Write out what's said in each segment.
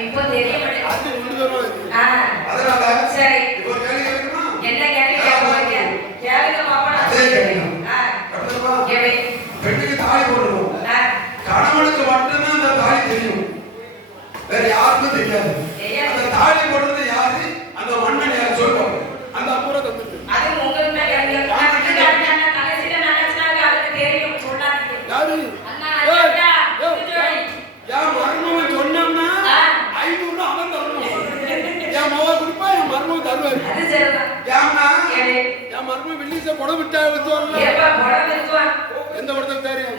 இப்ப தெரிய அதனால சரி. கணவனுக்கு மட்டும்தான் அந்த தாலி தெரியும். வேற யாருக்கும் தெரியாது. அந்த தாலி போடுறது யாரு? அந்த மண்ணன் யார்? சொல்லுவோம் அந்த அப்புறம் யாரு? என் மர்மம் சொன்னோம்னா ஐநூறு அவன் தரணும் என் மோக கொடுப்பா என் தருவாரு. ஏன்னா என் மர்மம் வெள்ளிசை புடவிட்டா சொல்ல எந்த படத்தை தெரியும்.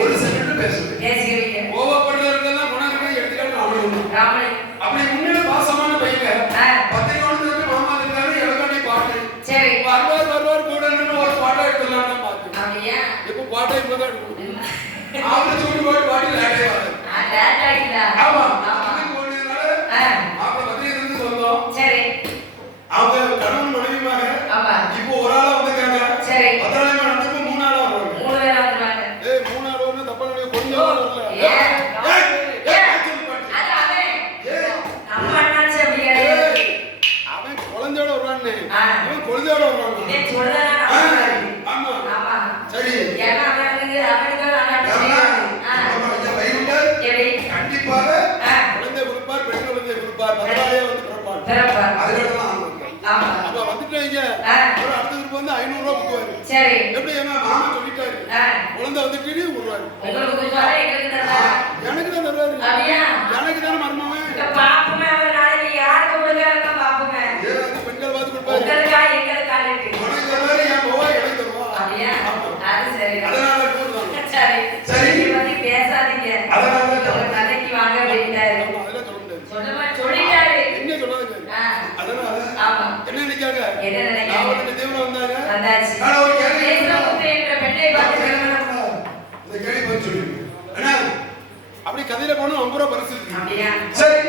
ஒரு சில குழந்தை குறிப்பார் பெண் குழந்தை அப்ப வந்துட்டீங்க. ஒரு அடுத்த வந்து ஐநூறு ரூபா கொடுக்குவாரு எப்படி? ஏன்னா மாமா சொல்லிட்டாரு குழந்தை வந்து டிவி விடுவாரு எனக்கு தான் தருவாரு. எனக்கு வண்டியில போனா ஐம்பது ரூபா பரிசு. சரி.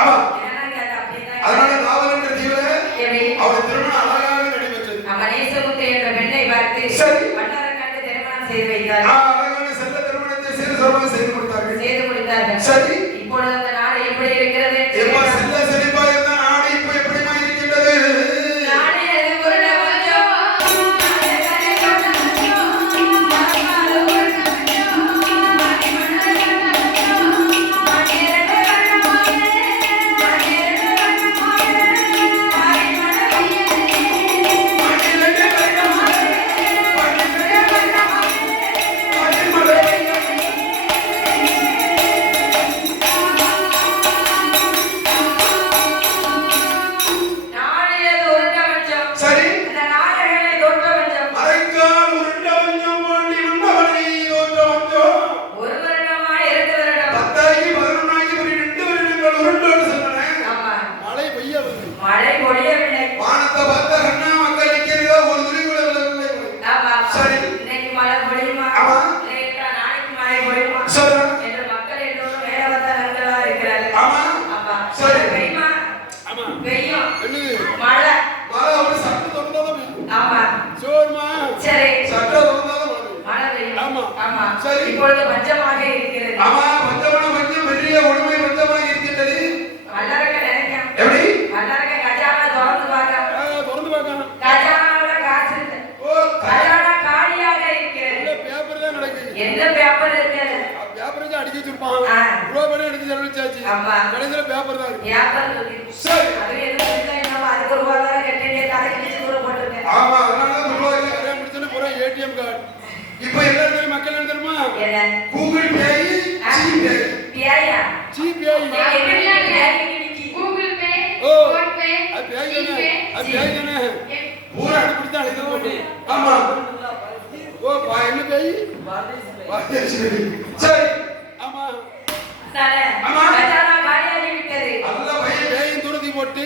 ஆமா. அதனால காதலன்ற தீவிர அவர் திருமணம் அழகாக நடைபெற்றது. சரி. அழகான செல்ல திருமணத்தை சீர் சொல்வதை செய்து கொடுத்தார்கள். சரி. தண்ணி மழை மழை வந்து சட்டை திறந்தாதான் ஆமா. சோர்மா? சரி. சட்டை திறந்தாதான் மழை ஆமா. ஆமா. சரி. இப்பொழுது பஞ்சமாக இருக்கிறது. ஆமா பஞ்சமான பஞ்சம் பெரிய ஒடுமை பஞ்சமாக இருக்கின்றது. வல்லரக்க நினைக்கிறேன். எப்படி? வல்லரக்க கஜாவை திறந்து காசு ஓ கஜானா காலியாக இருக்கிறது. பேப்பர் தான் நடக்குது எந்த பேப்பர் பேப்பர் தான் அடிச்சு வச்சிருப்பான் ரூபா அடிச்சு செலவழிச்சாச்சு. கடைசியில் பேப்பர் பேப்பர் சரி. ஏடிஎம் கார்டு இப்போ எல்லாரும் மக்கள் என்ன தெரியுமா கூகுள் பே ஜிபே பேயா ஜிபே கூகுள் பே ஃபோன் பே அது பேய் தானே அது பேய் தானே பூரா அடிபிடிச்சா அழிது போட்டு ஆமா ஓ பாயின் பே வாடி பே பேய் பே சரி ஆமா சரி ஆமா அதான் பேயின் துருதி போட்டு